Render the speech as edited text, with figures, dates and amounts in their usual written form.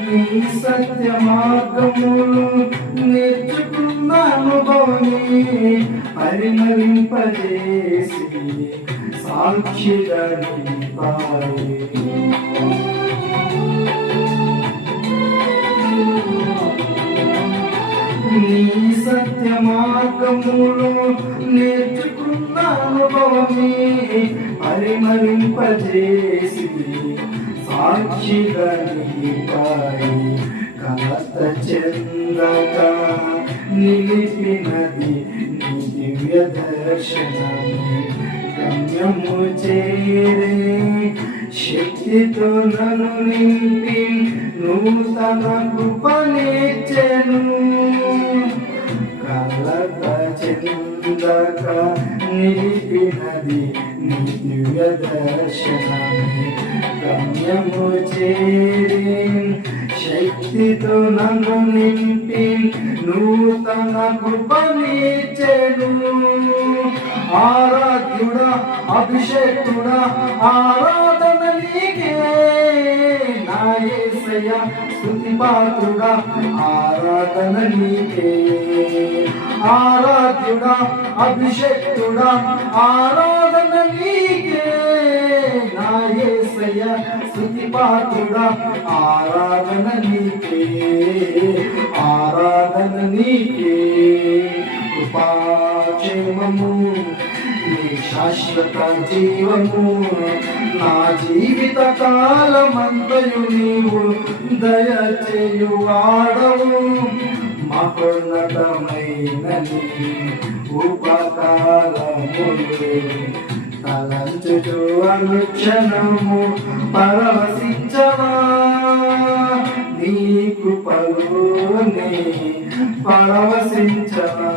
నీ సత్య మార్గములు నేర్చుకున్న అనుభవమే పరిమళింపజేసి సాక్షిగా నిలిపాయి. నీ సత్య మార్గములు నేర్చుకున్న అనుభవమే పరిమళింపజేసి సాక్షిగా నిలిపాయి. కలత చెందక నిలిపినది నీ దివ్య దర్శనమే గమ్యము చేరే శక్తితో నన్ను నింపి నూతన కృపనిచ్చెను. కలత చెందక నిలిపినది నీ దివ్య దర్శనమే గమ్యము చేరే శక్తితో నన్ను నింపి నూతన కృపనిచ్చెను. ఆరాధ్యుడా అభిషేకుడా ఆరాధన నీకే నా యేసయ్యా స్తుతి పాత్రుడా ఆరాధన నీకే. ఆరాధ్యుడా అభిషేకుడా ఆరాధన నీకే నా యేసయ్యా స్తుతి పాత్రుడా ఆరాధన నీకే. ఆరాధన నీకే. కృపాక్షేమము నీ శాశ్వత జీవము నా జీవిత కాలమంతయు నీవు దయచేయువాడవు. మహోన్నతమైన నీ ఉపకారములు తలంచుచు అనుక్షణము పరవశించవా. నీ కృపలోనే పరవశించవా.